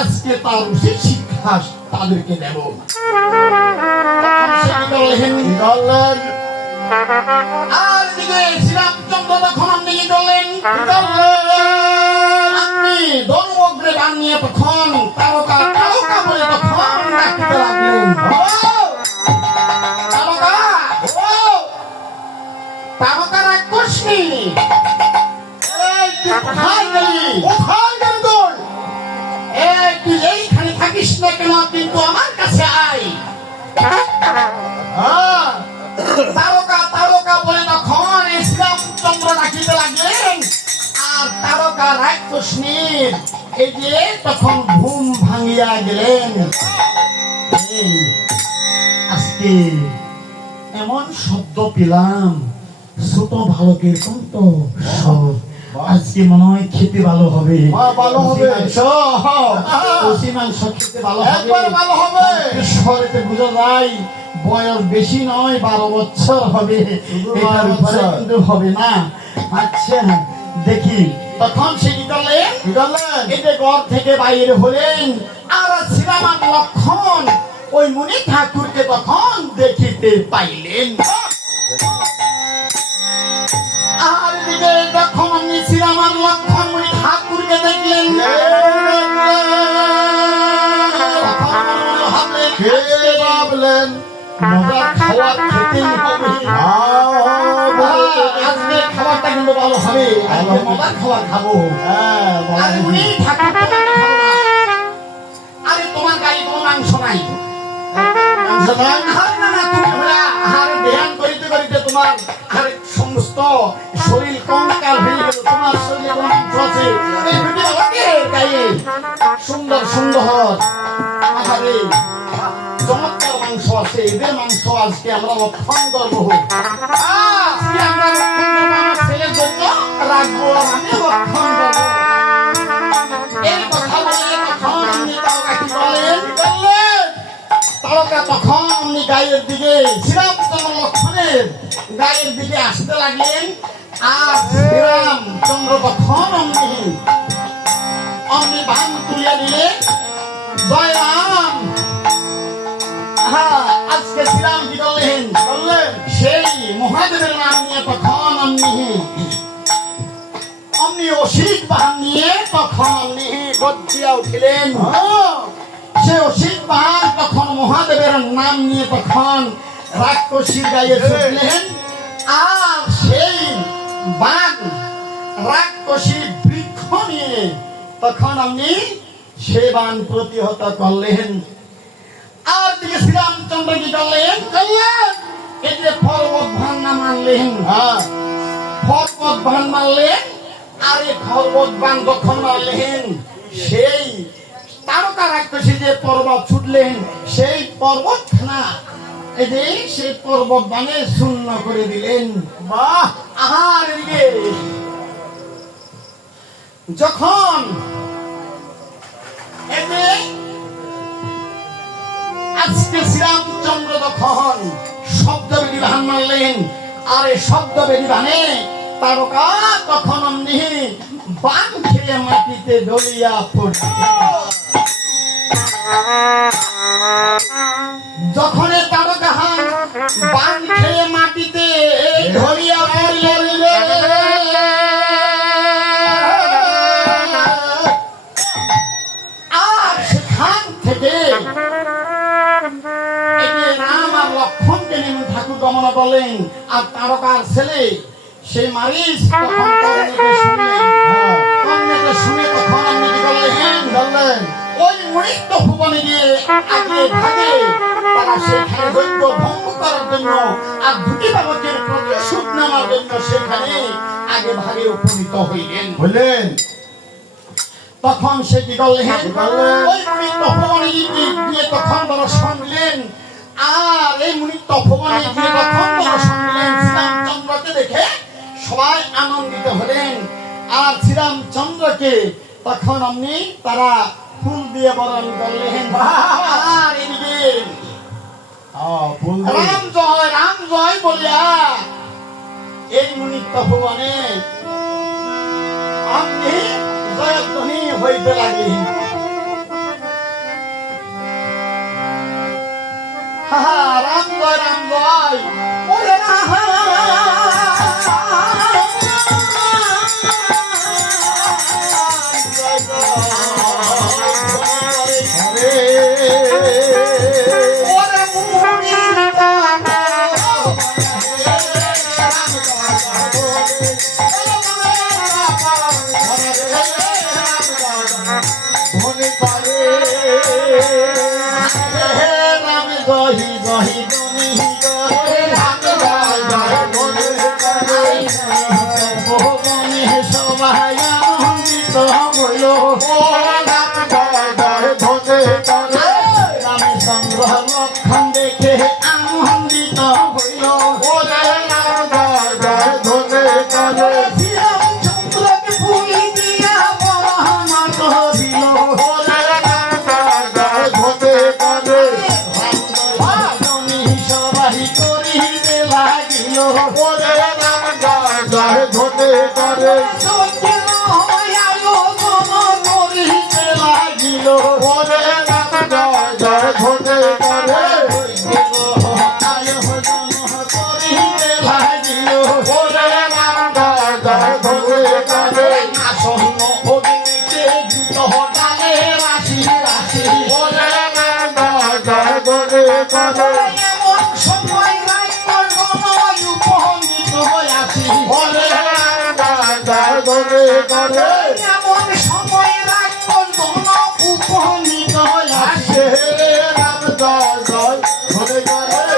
আজকে তার উচিত শিক্ষা তাদেরকে দেব। আর দিকে শ্রীরামচন্দ্র তখন আপনি কি করলেন? আপনি ধর্মগ্রে বানিয়ে তখন তারকা তারকা বলে তখন ডাকতে লাগলেন, তারকা তারকা রাক্ষসী, এই তুই কোথায় গেলি? কোথায় গেলি তোর? এই তুই এইখানে থাকিস না কেন? কিন্তু আমার কাছে আয়। তারকা তারকা বলে তখন শ্রীরামচন্দ্র ডাকিতে লাগলেন। আর তারকা রাক্ষসীর এই যে তখন ঘুম ভাঙিয়া গেলেন। আজকে এমন শব্দ পেলাম, ছোট ভালকের কত সব, আজকে মনে হয় খেতে ভালো হবে, ভালো হবে মাংস খেতে ভালো হবে। শহরেতে বোঝা যায় বয়স বেশি নয়, 12 বছর হবে, এটার উপরে কিন্তু হবে না। আচ্ছা দেখি। তখন সে কি করলেন? এতে ঘর থেকে বাইরে হলেন। আর শ্রীরাম লক্ষণ ওই মুনি ঠাকুরকে তখন দেখিতে পাইলেন। আর দিকে যখন আপনি শ্রীরাম আর লক্ষণ মুনি ঠাকুরকে দেখলেন, ভাবলেন মজা খাবার খেতেই হবে, আজকে খাবারটা কিন্তু ভালো হবে, আজকে মজার খাবার খাবো। আরে মুনি ঠাকুর, আরে তোমার গায়ে কোনো মাংস নাই, ধ্যান করিতে করিতে তোমার সমস্ত শরীর কঙ্কাল হয়ে গেল, তোমার শরীরে মাংস আছে, গায়ে সুন্দর সুন্দর চমৎকার মাংস আছে, এদের মাংস আজকে আমরা লক্ষণ করবো, আজকে আমরা ছেলের জন্য রাখবো, আমি লক্ষণ করবো। এই কথা বলে তখন তারকা তখন অমনি গায়ের দিকে শ্রীরামচন্দ্র লক্ষণের গায়ের দিকে আসতে লাগলেন। আর শ্রীরামচন্দ্র তখন অমনি বান তুলিয়া দিলেন, জয় রাম। আজকে শ্রীরাম কি করলেন? সেই মহাদেবের নাম নিয়ে তখন অমনি অসিত বাহন নিয়ে তখন অমনি গর্জিয়া উঠিলেন। সে অসিত বাহন তখন মহাদেবের নাম নিয়ে তখন রাক্ষসীর গায়ে ছুটলেন। আর সেই বাঘ রাক্ষসী বৃক্ষ নিয়ে তখন আপনি সে বান প্রতিহত করলেন। আর দিকে শ্রীরামচন্দ্র কি করলেন? এই যে পর্বত ভাঙা মারলেন, পর্বত বান মারলেন। আর এই পর্বত বান যখন মারলেন, সেই তারকা রাক্ষসী যে পর্বত ছুটলেন, সেই পর্বতখানা এই যে সেই পর্বত বানে শূন্য করে দিলেন। বাহ! আহার এদিকে যখন আজকে শ্রীরামচন্দ্র তখন শব্দ বিধান মানলেন। আর এই শব্দ বিধানে তারকা তখন অমনি বান খেয়ে মাটিতে দলিয়া পড়ল। যখন তারকা বান খেয়ে মাটিতে ধরিয়া পড়ল, আর সেখান থেকে রাম আর লক্ষণকে নিয়ে ঠাকুর গমনা করলেন। আর তারকার ছেলে সেই মারিচ তখন শুনে তখন আপনি কি করলেন? ওই মৃত্যু ভুবনে গিয়ে আগে ভাগে তারা সেখানে দৈত্য ভঙ্গ করার জন্য আর দুটি বাবকের প্রতিশোধ নেওয়ার জন্য সেখানে আগে ভাগে উপনীত হইলেন। তখন সে কি করলেন? ওই মৃত্যু ভুবনে গিয়ে তখন দর্শন দিলেন। আর এই মৃত্যু ভুবনে গিয়ে তখন দর্শন দিলেন। শ্রীরামচন্দ্রকে দেখে সবাই আনন্দিত হলেন। আর শ্রীরামচন্দ্রকে তখন অমনি তারা ফুল দিয়ে বরণ করলেন। আর এদিকে রাম জয় বলিয়া এই মুনিত্ব ভুবনে আপনি জয়ধ্বনি হইতে লাগলেন। যায় ওরে গহি গহি দনি গরে রাম জয় জয় বলে বহুবনে সবাই আনন্দিত হইল রাম জয় জয় ধনে ধনে রামচন্দ্র লক্ষণ দেখে আনন্দিত হইল রাম জয় জয় ধনে ধনে শ্রীরামচন্দ্রকে ফুল দিয়া বড় হামাত দিল রাম জয় জয় ধনে ধনে ওরে রাম জয় জয় ধনে ধনে করিতে লাগিল ওরে রাম জয় জয় ধনে ধনে করিতে লাগিল ওরে রাম জয় জয় ধনে ধনে আসন্ন অগ্নিতে গীত ডালে রাশি রাশি ওরে রাম জয় জয় ধনে ধনে এমন সময় রাখবো উপনীত আসে রাম জয় জয় ধরে ধরে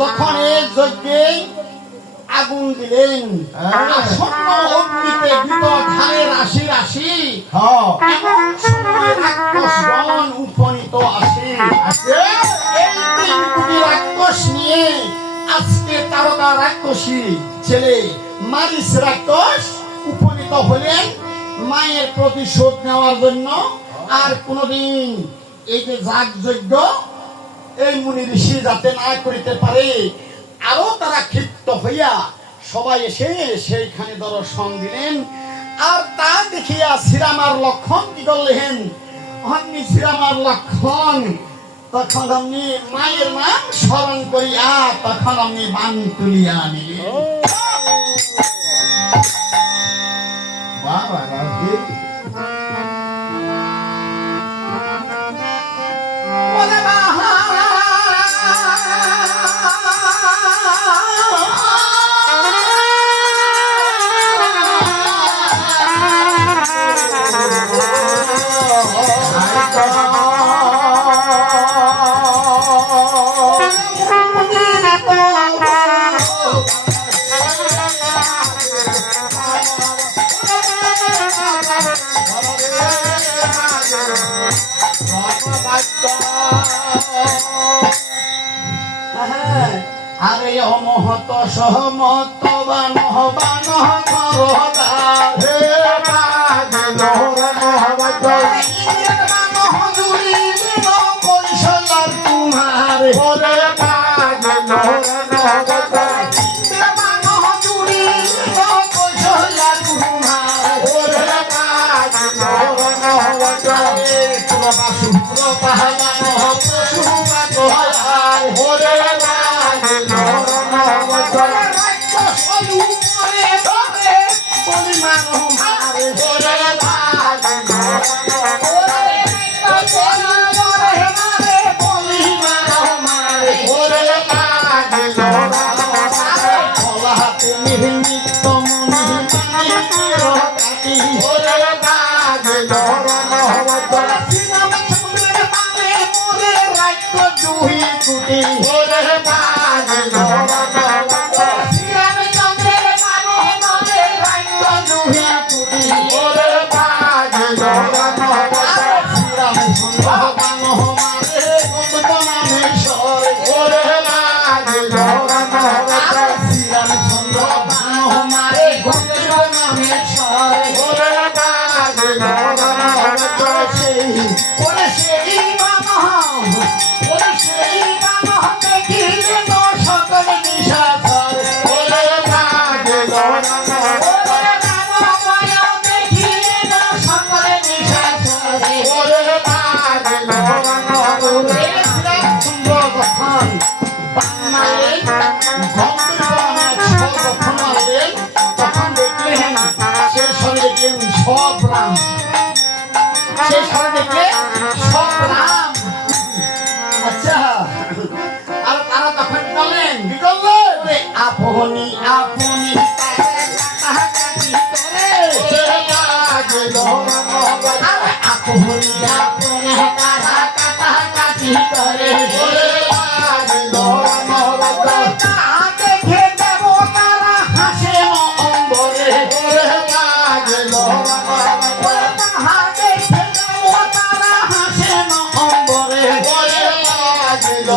যখন এই যজ্ঞে আগুন দিলেন আসন্ন অগ্নিতে দিত ধানের রাশি রাশি এমন সময় রাক্ষসগণ উপনীত আসে এই 3 কোটি রাক্ষস নিয়ে আজকে তারকা রাক্ষসী ছেলে মারিচ রাক্ষস উপনীত হলেন মায়ের প্রতিশোধ নেওয়ার জন্য। আর কোনদিন এই যে যাগ যজ্ঞ এই মুনি ঋষি যাতে না করিতে পারে, আরো তারা ক্ষিপ্ত হইয়া সবাই এসে সেইখানে দর্শন দিলেন। আর তা দেখিয়া শ্রীরামার লক্ষণ কি করলেন, আপনি শ্রীরামার লক্ষণ তখন আপনি মায়ের নাম স্মরণ করিয়া তখন আপনি বান তুলিয়া নিলেন। বাবা আরে অমহত সহমত বান বান আজকে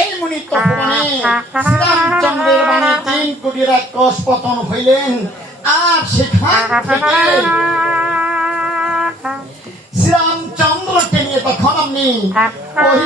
এই মুনিত ভুবনে শ্রীরামচন্দ্রের বাণী 3 কোটি রাক্ষস পতন হইলেন আর সেখান থেকে শ্রীরামচন্দ্রকে নিয়ে তখন আপনি ওই